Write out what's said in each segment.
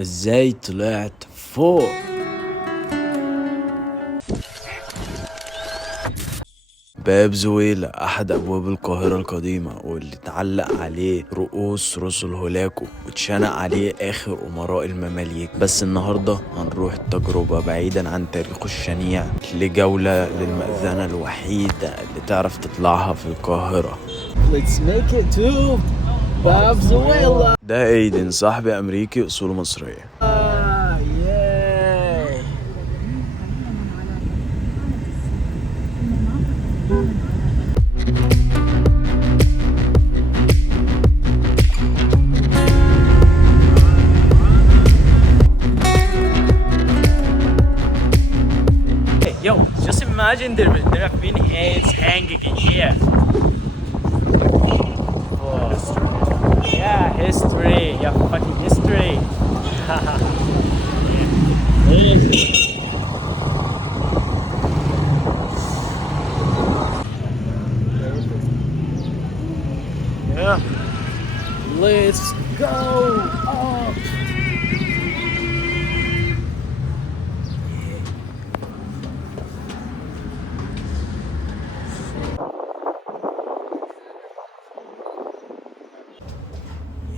ازاي طلعت فوق؟ باب زويلة أحد أبواب القاهرة القديمة، واللي اتعلق عليه رؤوس رسل هولاكو واتشنق عليه آخر أمراء المماليك. بس النهاردة هنروح التجربة بعيدا عن تاريخه الشنيع لجولة للمأذنة الوحيدة اللي تعرف تطلعها في القاهرة. Let's make it to باب زويلة. ده ايدن، صاحبي أمريكي أصوله مصرية. Yo, just imagine there have been heads hanging in here. Whoa. Yeah, history. Yeah, fucking history. Yeah. Let's go up.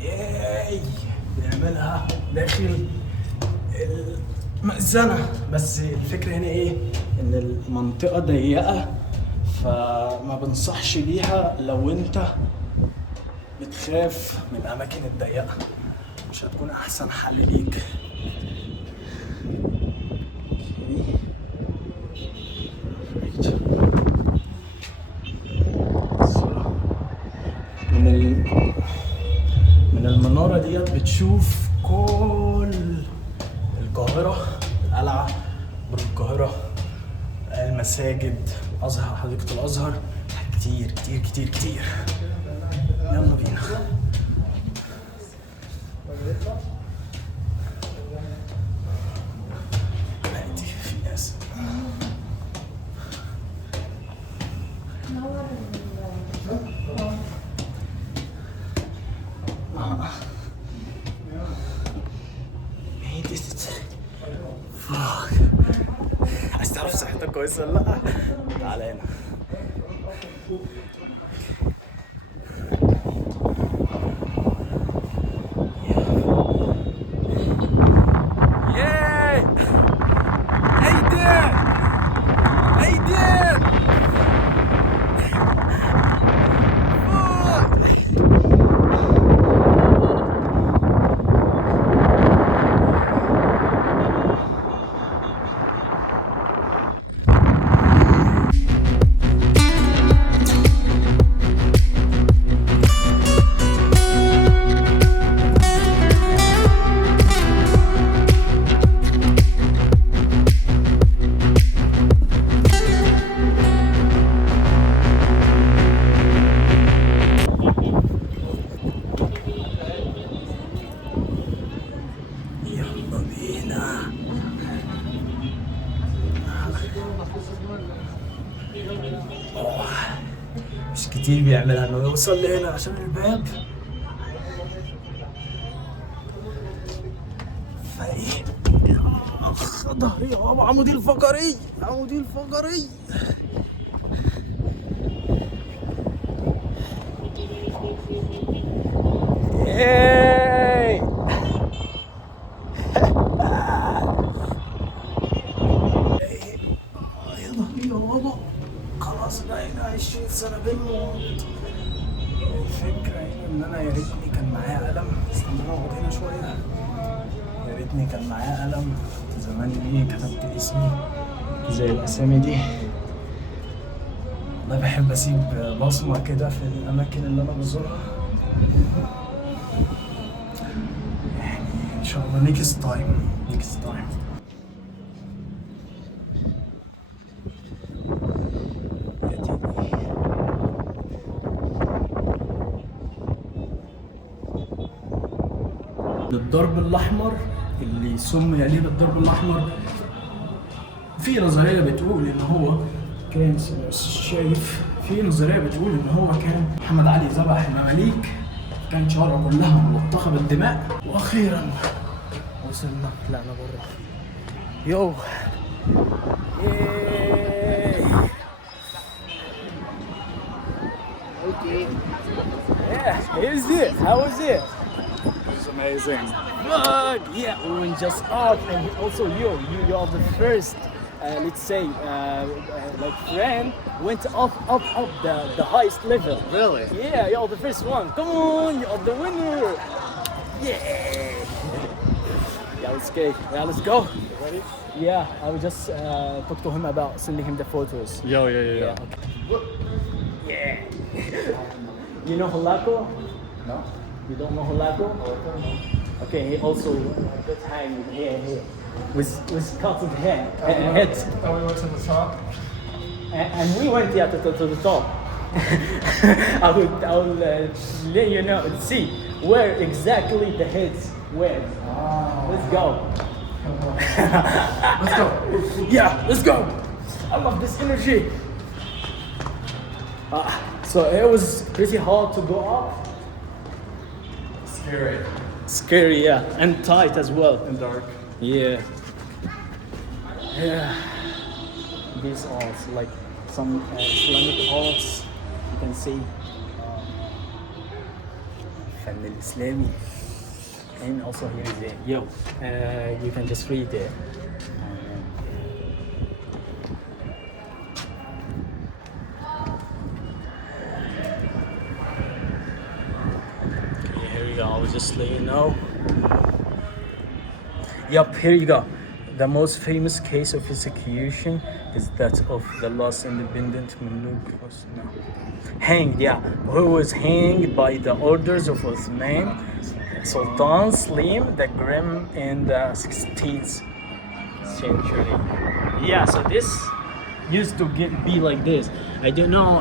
ياي بنعملها داخل المأذنة. بس الفكرة هنا ايه؟ ان المنطقة ضيقة، فما بنصحش بيها لو انت بتخاف من الأماكن الضيقة، مش هتكون أحسن حل ليك. من المنارة ديت بتشوف كل القاهرة، القلعة، برج القاهرة، المساجد، أزهر، حديقة الأزهر، كتير كتير كتير كتير. يلا بينا. عادي، في ناس. عايز تعرف صحتك كويسة ولا لأ؟ تعالى هنا. ياي! أيدن! أيدن! يلا بينا. مش كتير بيعملها انه يوصل لهنا عشان الباب. فايه؟ اخ ظهري يا بابا، عمودي الفقري، عمودي الفقري. ياي! يا ظهري يا بابا، خلاص بقينا 20 سنة بنموت. الفكرة هنا إن أنا يا ريتني كان معايا قلم. استنى أقعد هنا شوية. يا ريتني كان معايا قلم، كنت زماني إيه كتبت اسمي زي الأسامي دي. أنا بحب أسيب بصمة كده في الأماكن اللي أنا بزورها. يعني إن شاء الله نيكست تايم، نيكست تايم. للضرب الأحمر اللي سمي عليه بالضرب الأحمر، في نظرية بتقول إن هو كان شايف، في نظرية بتقول إن هو كان محمد علي ذبح المماليك، كانت شوارعه كلها ملطخة بالدماء، وصلنا طلعنا برا. يو ياي. Okay. Yeah, is it? How is it? It's amazing. Good. Yeah, we went just up, and also you are the first. Let's say, like friend went up the highest level. Really? Yeah, you're the first one. Come on, you're the winner. Yeah. Yeah, let's go. Yeah, let's go. Ready? Yeah, I will just talk to him about sending him the photos. Yeah. Yeah. You know Holako? No? You don't know Holako? Okay, he also got hanged here with cutted head. Oh, we went to the top? And we went to the top. I will let you know, see where exactly the heads were. Let's go. Let's go. Yeah, let's go. I love this energy. So it was pretty hard to go up. Scary. Scary, yeah, and tight as well. And dark. Yeah. Yeah. These are like some Islamic arts. You can see. الفن الإسلامي. And also here is the you can just read it. Here you go. I will just let you know. Yup, here you go. The most famous case of execution is that of the last independent Mamluk hanged, who was hanged by the orders of Uthman Sultan Slim the Grim in the 16th century. Yeah, so this used to be like this. I don't know,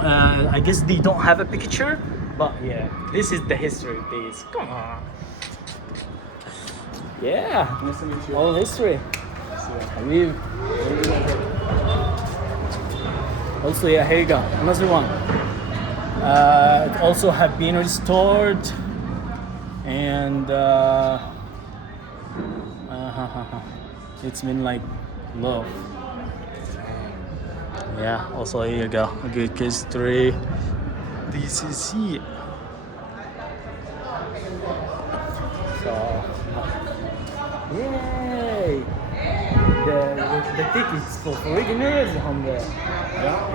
I guess they don't have a picture, but yeah, this is the history of this. Come on. Yeah, Nice to meet you. all history. Habib. Also, yeah, here you go. Another one. It also have been restored, and it's been like love. Yeah. Also, here you go. A good history. This is it. So, yay! The tickets for foreigners on there.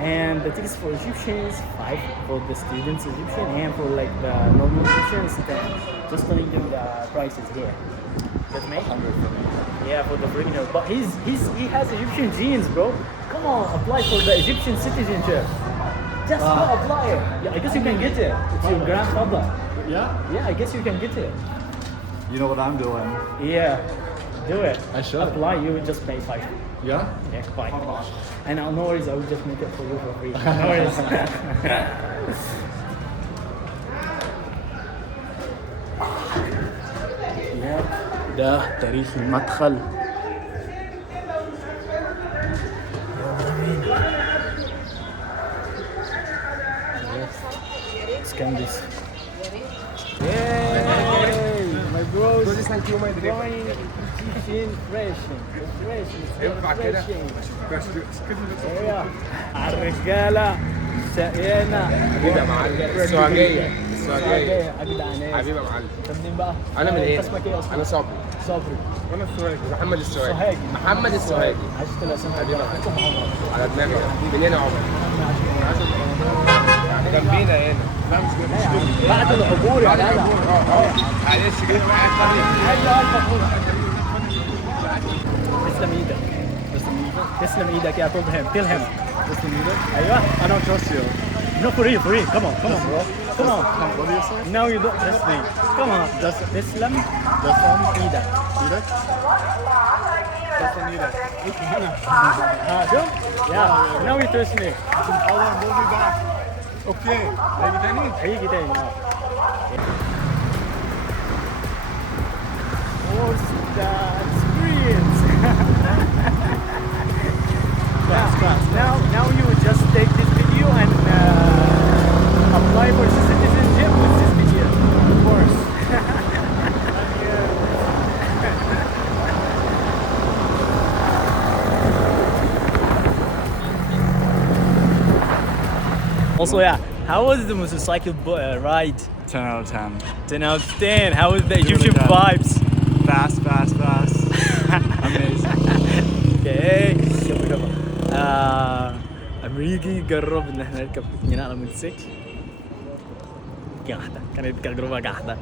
And the tickets for Egyptians, 5 for the students Egyptian, and for like the normal Egyptians, 10. Just telling them the prices here. Get me? 100 for me. Yeah, for the foreigner. But he has Egyptian genes, bro. Come on, apply for the Egyptian citizenship. Just go apply it. Yeah, I guess you can get it. It's your grandfather. Yeah? Yeah, I guess you can get it. You know what I'm doing. Yeah, do it. I should. Apply, you will just pay 5. Yeah? Yeah, 5. And no worries, I will just make it for you for free. No worries. ده تاريخ المدخل. Scan this. Yay! My bros drawing Egyptian fashion. ايوه على الرجاله شقيانه حبيبي يا معلم السعودية اجدع ناس. حبيبي يا معلم انت منين بقى؟ انا من هنا اسمك ايه اصلا؟ انا صبري صبري. وانا السوهاجي محمد السوهاجي سوهاجي. محمد السوهاجي عشت الاسامي حبيبي يا بتاعتكم عمر. على دماغي من هنا عمر جنبينا هنا بعد العبور يا جدع. معلش جيت معاك ايوه الف تسلم ايدك. تسلم ايدك يا توبهم. تلهم. Twisting either? ايوه. I don't trust you. No, for real. Come on, bro. Come on. What do you say? No, you don't trust me. Come on. Just تسلم ايدك. Either? Twisting either. شوف. Yeah. Now you trust me. Hold on, we'll be back. Okay. Maybe Danny? هيجي تاني. What's the experience? Now you just take this video and apply for citizenship with this video, of course. Also, yeah, how was the motorcycle ride? 10 out of 10. 10 out of 10. How was the Egyptian good. vibes? Fast. Amazing. اوكي يلا امريكي جرب ان احنا نركب اتنين على موتوسيكل. قاعدة كانت تجربة قاعدة.